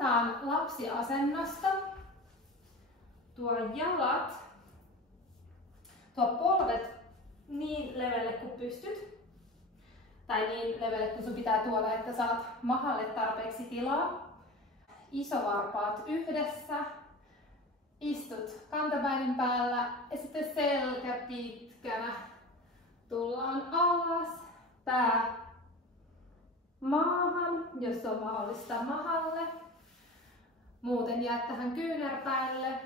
Aloitetaan lapsiasennosta. Tuo jalat, tuo polvet niin leveälle kuin pystyt. Tai niin leveälle kuin sun pitää tuoda, että saat mahalle tarpeeksi tilaa. Isovarpaat yhdessä. Istut kantapäiden päällä ja sitten selkä pitkänä. Tullaan alas, pää maahan, jos on mahdollista mahalle. Muuten jäät tähän kyynärpäälle,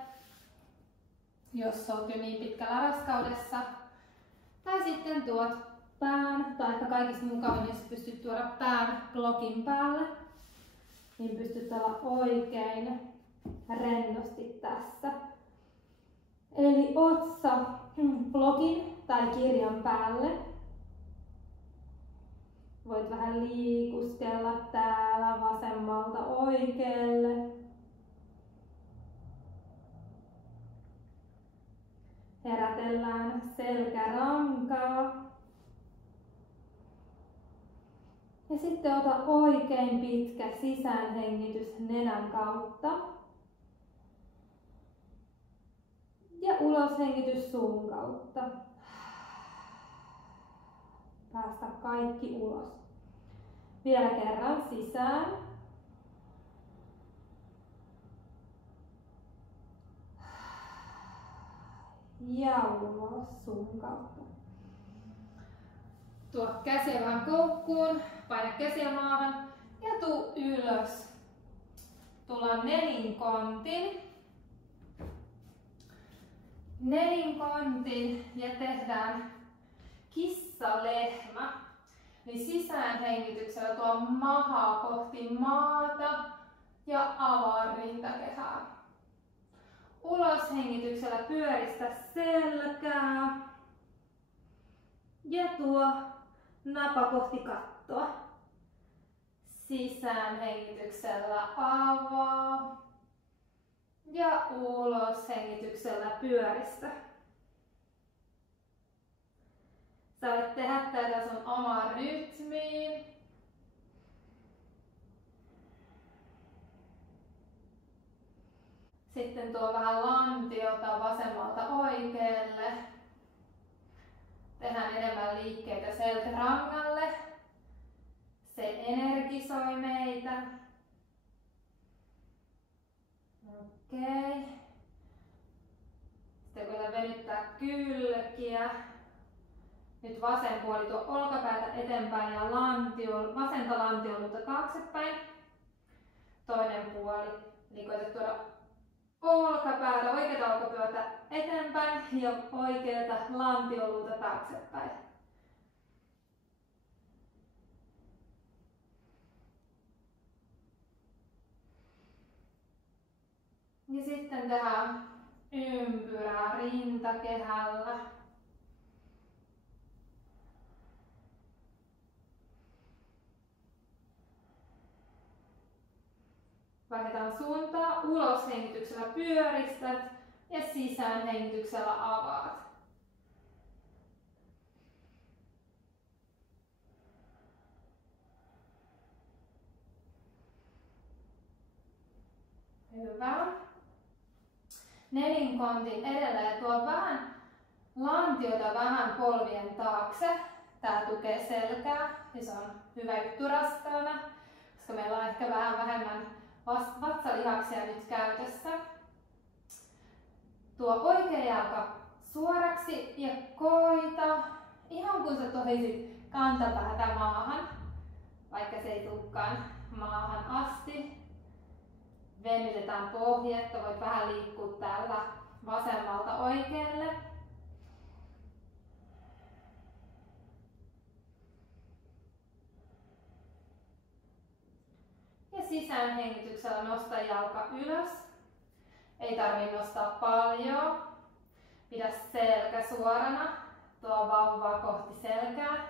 jos olet jo niin pitkällä raskaudessa. Tai sitten tuot pään, tai ehkä kaikista mukavin, jos pystyt tuoda pään blokin päälle, niin pystyt olla oikein rennosti tässä. Eli otsa blokin tai kirjan päälle. Voit vähän liikuskella täällä vasemmalta oikealle. Herätellään selkärankaa. Ja sitten ota oikein pitkä sisäänhengitys nenän kautta. Ja uloshengitys suun kautta. Päästä kaikki ulos. Vielä kerran sisään. Ja ulos suun kautta. Tuo käsiä vähän koukkuun, paina käsiä maahan ja tuu ylös. Tullaan nelinkontin ja tehdään kissa-lehmä. Niin sisäänhengityksellä tuo mahaa kohti maata ja avaa rintakehää. Uloshengityksellä pyöristä selkää ja tuo napa kohti kattoa. Sisäänhengityksellä avaa ja uloshengityksellä pyöristä. Sä voit tehdä tätä sun omaan rytmiin. Sitten tuo vähän lantiota vasemmalta oikealle. Tehdään enemmän liikkeitä selkärangalle. Se energisoi meitä. Okei. Sitten koetaan venyttää kylkiä. Nyt vasen puoli tuo olkapäätä eteenpäin ja vasenta lantioluuta taaksepäin. Toinen puoli. Eli koetaan tuoda olkapäätä, oikeata olkapäätä eteenpäin ja oikeata lantioluuta taaksepäin. Ja sitten tehdään ympyrää rintakehällä. Vaihdetaan suuntaa, uloshengityksellä pyöristät ja sisäänhengityksellä avaat. Hyvä. Nelinkontin edelleen tuo vähän lantiota vähän polvien taakse. Tää tukee selkää ja se on hyvä juttu raskaana, koska meillä on ehkä vähän vähemmän vatsalihaksia nyt käytössä. Tuo oikea jalka suoraksi ja koita, ihan kun sä tohisit kantapäätä maahan, vaikka se ei tulekaan maahan asti. Venytetään pohjetta, voit vähän liikkua täältä vasemmalta oikealle. Ja sisäänhengityksellä nosta jalka ylös. Ei tarvitse nostaa paljon. Pidä selkä suorana. Tuo vauvaa kohti selkää.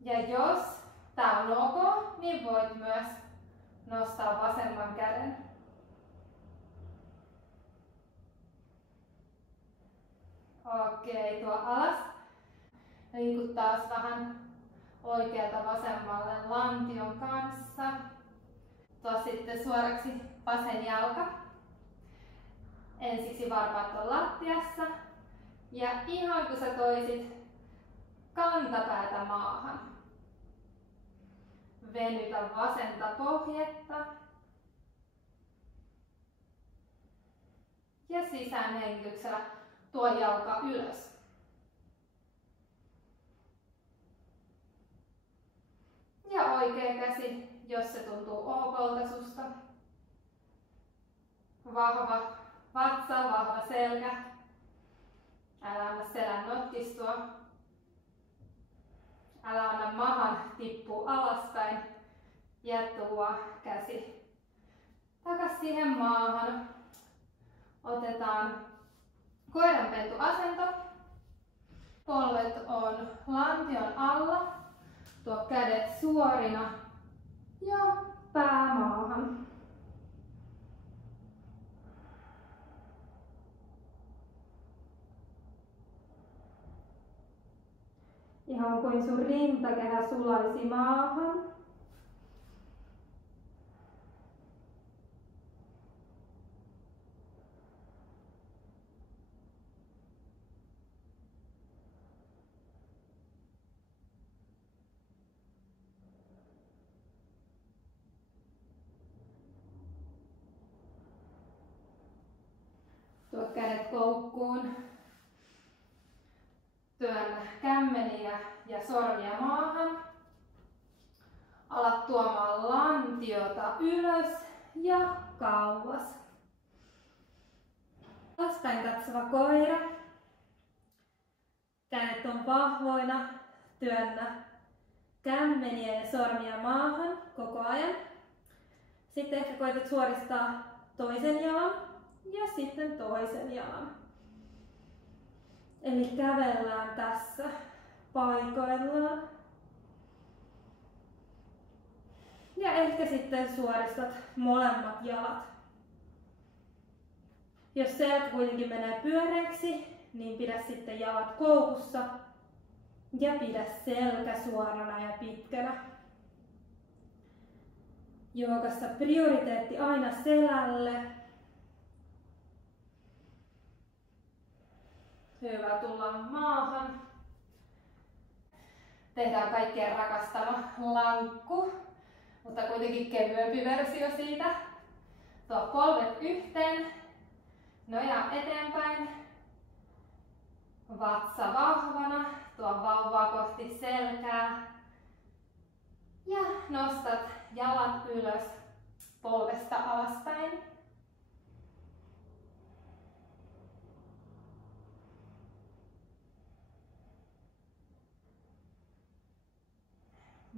Ja jos tää on ok, niin voit myös nostaa vasemman käden. Okei, tuo alas. Liikut taas vähän oikealta vasemmalle lantion kanssa. Tuo sitten suoraksi vasen jalka. Ensiksi varpaat on lattiassa. Ja ihan kun sä toisit kantapäätä maahan. Venytä vasenta pohjetta. Ja sisäänhengityksellä tuo jalka ylös. Ja oikea käsi, jos se tuntuu okolta susta. Vahva vatsa, vahva selkä. Älä anna selän notkistua. Älä anna mahan tippua alaspäin. Ja tuo käsi takas siihen maahan. Otetaan koiranpentuasento. Polvet on lantion alla. Tuo kädet suorina ja pää maahan. Ihan kuin sun rintakehä sulaisi maahan. Tuo kädet koukkuun. Työnnä kämmeniä ja sormia maahan. Alat tuomaan lantiota ylös ja kauas. Alaspäin katsova koira. Kädet on vahvoina. Työnnä kämmeniä ja sormia maahan koko ajan. Sitten ehkä koetat suoristaa toisen jalan ja sitten toisen jalan. Eli kävellään tässä paikoillaan. Ja ehkä sitten suoristat molemmat jalat. Jos selkä kuitenkin menee pyöreäksi, niin pidä sitten jalat koukussa ja pidä selkä suorana ja pitkänä. Joogassa prioriteetti aina selälle. Hyvä, tullaan maahan. Tehdään kaikkien rakastama lankku, mutta kuitenkin kevyempi versio siitä. Tuo polvet yhteen, nojaa eteenpäin. Vatsa vahvana, tuo vauvaa kohti selkää. Ja nostat jalat ylös, polvesta alaspäin.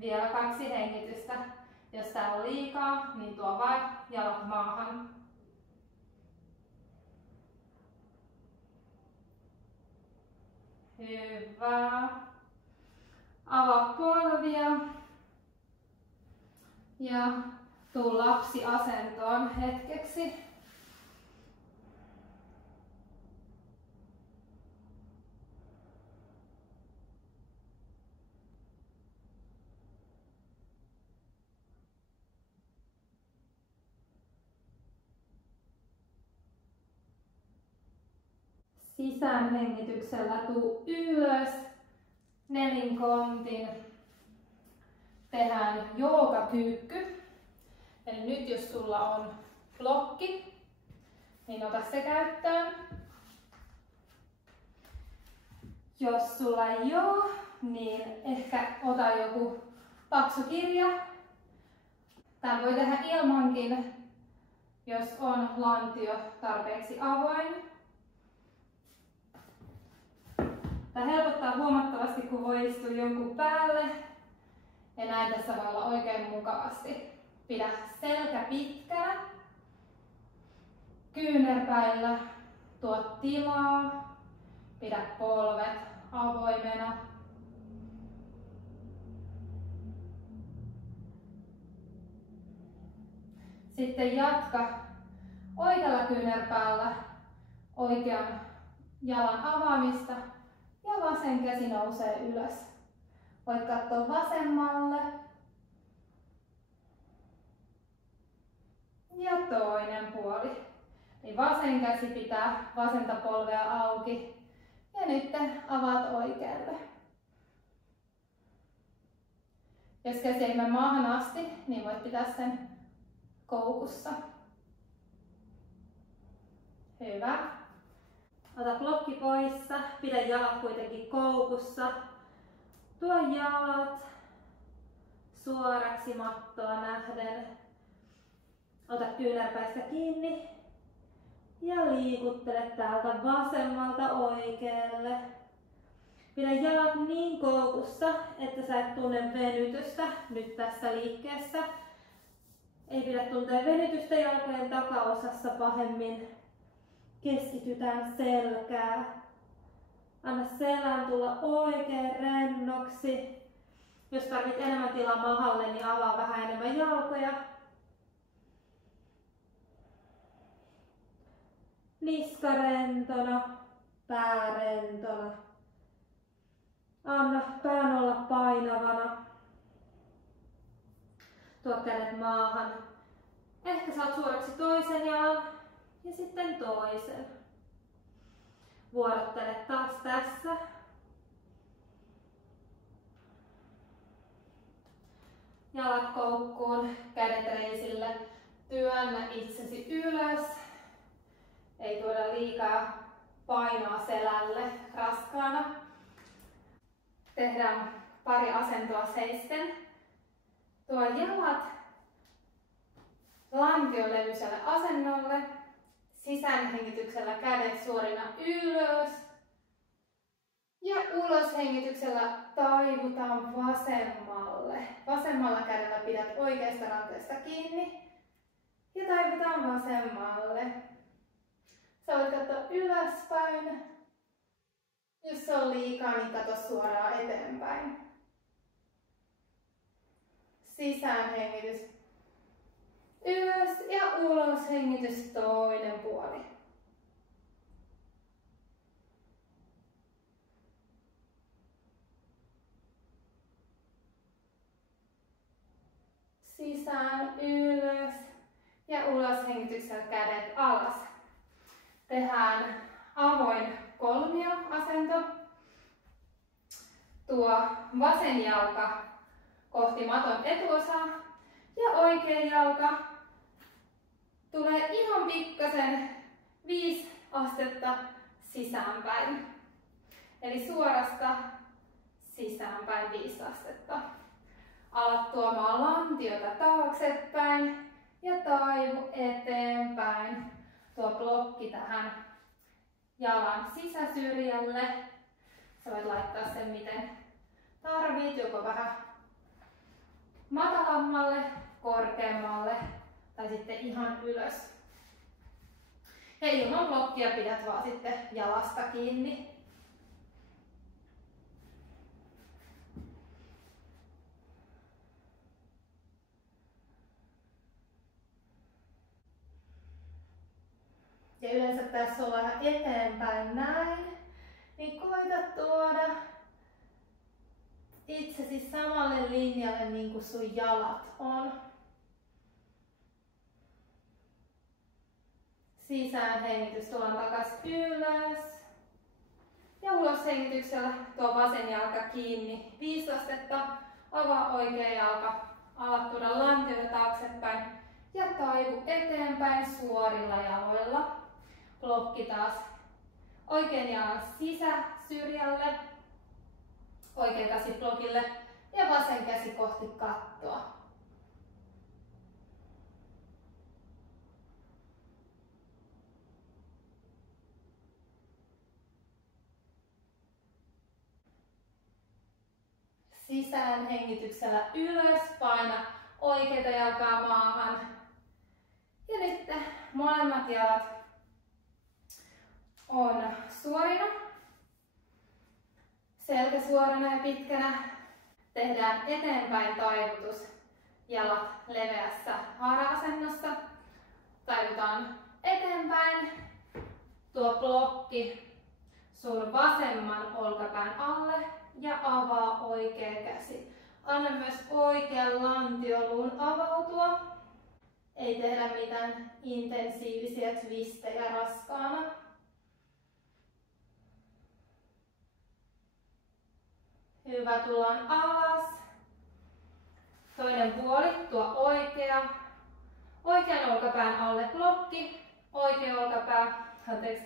Vielä 2 hengitystä. Jos tää on liikaa, niin tuo vain jalat maahan. Hyvä. Avaa polvia. Ja tuu lapsiasentoon hetkeksi. Sisäänhengityksellä tuu ylös, nelinkontin. Tehdään joogakyykky. Eli nyt jos sulla on blokki, niin ota se käyttöön. Jos sulla ei oo, niin ehkä ota joku paksu kirja. Tän voi tehdä ilmankin, jos on lantio tarpeeksi avoin. Tämä helpottaa huomattavasti, kun voi istua jonkun päälle. Ja näin tässä voi olla oikein mukavasti. Pidä selkä pitkänä. Kyynärpäillä tuo tilaa. Pidä polvet avoimena. Sitten jatka oikealla kyynärpäällä oikean jalan avaamista. Ja vasen käsi nousee ylös. Voit katsoa vasemmalle. toinen puoli. Niin vasen käsi pitää vasenta polvea auki. Ja nyt avaat oikealle. Jos käsi ei mene maahan asti, niin voit pitää sen koukussa. Hyvä. Ota blokki poissa, pidä jalat kuitenkin koukussa. Tuo jalat suoraksi mattoa nähden. Ota kyynärpäistä kiinni ja liikuttele täältä vasemmalta oikealle. Pidä jalat niin koukussa, että sä et tunne venytystä nyt tässä liikkeessä. Ei pidä tuntea venytystä jalkojen takaosassa pahemmin. Keskitytään selkään. Anna selän tulla oikein rennoksi. Jos tarvit enemmän tilaa mahalle, niin avaa vähän enemmän jalkoja. Niska rentona, pää rentona. Anna pään olla painavana. Tuo kädet maahan. Ehkä saat suoraksi toisen jalan ja sitten toisen. Vuorottele taas tässä. Jalat koukkuun, kädet reisille. Työnnä itsesi ylös. Ei tuoda liikaa painoa selälle raskaana. Tehdään pari asentoa seisten. Tuo jalat lantiolevyiselle asennolle. Sisäänhengityksellä kädet suorina ylös. Ja uloshengityksellä taivutaan vasemmalle. Vasemmalla kädellä pidät oikeasta ranteesta kiinni. Ja taivutaan vasemmalle. Sä voit katsoa ylöspäin. Jos se on liikaa, niin katso suoraan eteenpäin. Sisäänhengitys. Ylös ja uloshengitys toinen puoli. Sisään, ylös ja uloshengityksellä kädet alas. Tehdään avoin kolmioasento. Tuo vasen jalka kohti maton etuosaa ja oikea jalka tulee ihan pikkasen 5 astetta sisäänpäin. Eli suorasta sisäänpäin 5 astetta. Alat tuomaan lantiota taaksepäin ja taivu eteenpäin. Tuo blokki tähän jalan sisäsyrjälle. Sä voit laittaa sen miten tarvit, joko vähän matalammalle, korkeammalle tai sitten ihan ylös. Ja ilman blokkia pidät vaan sitten jalasta kiinni. Ja yleensä tässä ollaan eteenpäin näin, niin koita tuoda itsesi samalle linjalle niin kuin sun jalat on. Sisäänhengitys, tullaan takas ylös. Ja uloshengityksellä tuo vasen jalka kiinni 5 astetta. Avaa oikea jalka, alat tuoda lantiota taaksepäin ja taivu eteenpäin suorilla jaloilla. Blokki taas oikean jalan sisäsyrjälle, oikea käsi blokille ja vasen käsi kohti kattoa. Sisään hengityksellä ylös, paina oikeita jalkaa maahan. Ja nyt molemmat jalat on suorina. Selkä suorana ja pitkänä. Tehdään eteenpäin taivutus. Jalat leveässä haara-asennossa. Taivutaan eteenpäin. Tuo blokki sun vasemman olkapään alle ja avaa oikea käsi. Anna myös oikean lantioluun avautua. Ei tehdä mitään intensiivisiä twistejä raskaana. Hyvä, tullaan alas. Toinen puoli, tuo oikean olkapään alle blokki,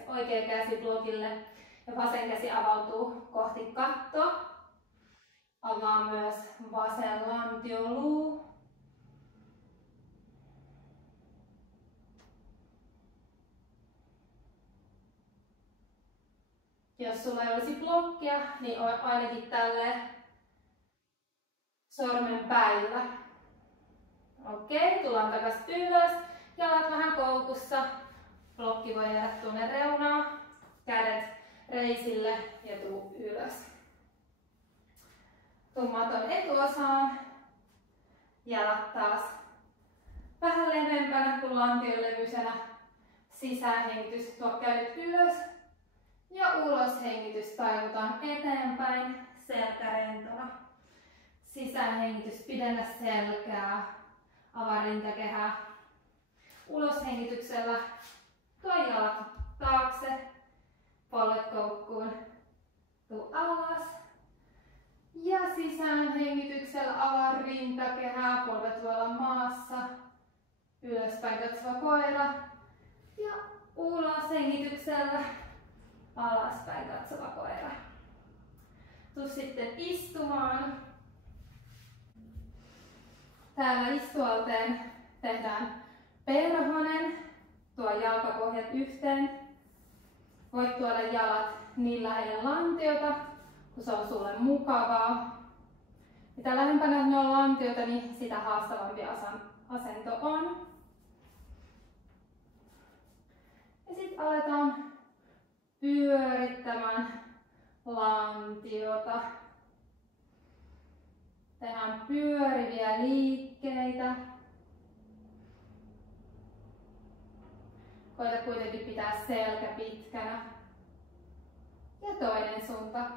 oikea käsi blokille ja vasen käsi avautuu kohti kattoa. Avaa myös vasen lantioluu. Jos sulla ei olisi blokkia, niin ainakin tälleen sormen päillä. Okei, tullaan takas ylös. Jalat vähän koukussa. Blokki voi jäädä tuonne reunaan. Kädet reisille ja tuu ylös. Tuu maton etuosaan. Jalat taas vähän leveämpänä kuin lantiolevyisenä. Sisäänhengitys, tuo kädet ylös. Ja uloshengitys, taivutaan eteenpäin, selkä rentona. Sisäänhengitys, pidennä selkää, avaa rintakehää. Uloshengityksellä tuo jalat taakse, polvet koukkuun, tuu alas. Ja sisäänhengityksellä avaa rintakehää, polvet voi olla maassa, ylöspäin katsova koira. Ja uloshengityksellä alaspäin katsova koira. Tuu sitten istumaan. Täällä istualteen tehdään perhonen. Tuo jalkapohjat yhteen. Voit tuoda jalat niin lähelle lantiota, kun se on sulle mukavaa. Mitä lähempänä ne on lantiota, niin sitä haastavampi asento on. Ja sitten aletaan pyörittämään lantiota. Tehdään pyöriviä liikkeitä. Koita kuitenkin pitää selkä pitkänä. Ja toinen suunta.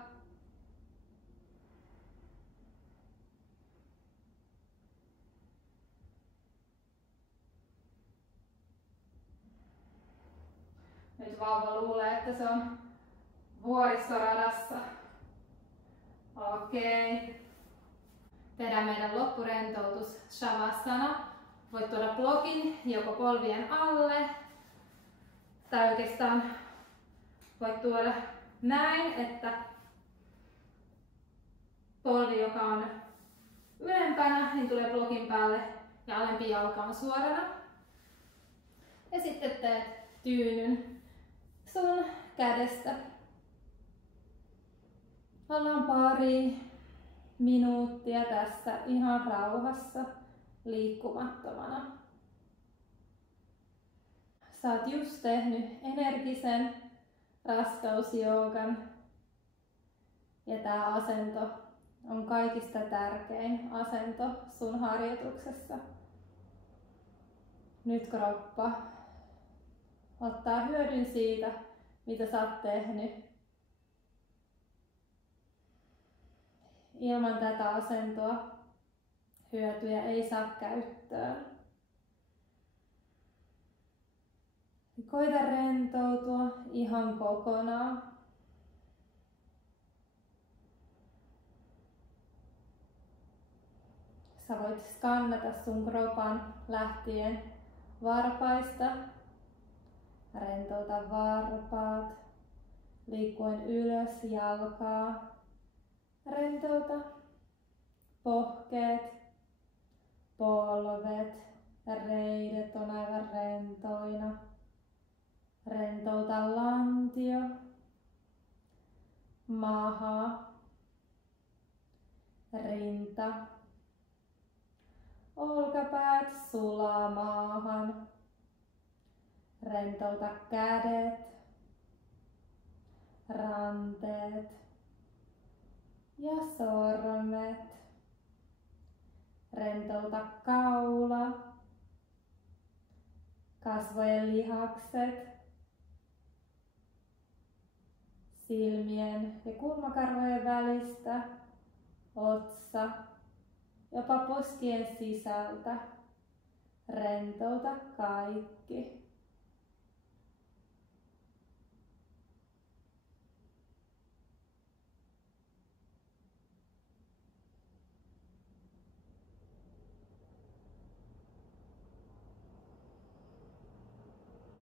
Nyt vauva luulee, että se on vuoristoradassa. Okei. Tehdään meidän loppurentoutus Shavasana. Voit tuoda blokin joko polvien alle. Tai oikeastaan voit tuoda näin, että polvi, joka on ylempänä, niin tulee blokin päälle ja alempi jalka on suorana. Ja sitten teet tyynyn sun kädestä. Ollaan pari minuuttia tässä ihan rauhassa liikkumattomana. Sä oot just tehnyt energisen raskausjoogan ja tää asento on kaikista tärkein asento sun harjoituksessa. Nyt kroppa ottaa hyödyn siitä, mitä sä oot tehnyt. Ilman tätä asentoa hyötyjä ei saa käyttöön. Koita rentoutua ihan kokonaan. Sä voit skannata sun kropan lähtien varpaista. Rentouta varpaat, liikkuen ylös jalkaa. Rentouta pohkeet, polvet, reidet on aivan rentoina. Rentouta lantio, maha, rinta, olkapäät sulaa maahan. Rentouta kädet, ranteet ja sormet. Rentouta kaula, kasvojen lihakset, silmien ja kulmakarvojen välistä, otsa, jopa poskien sisältä. rentouta kaikki.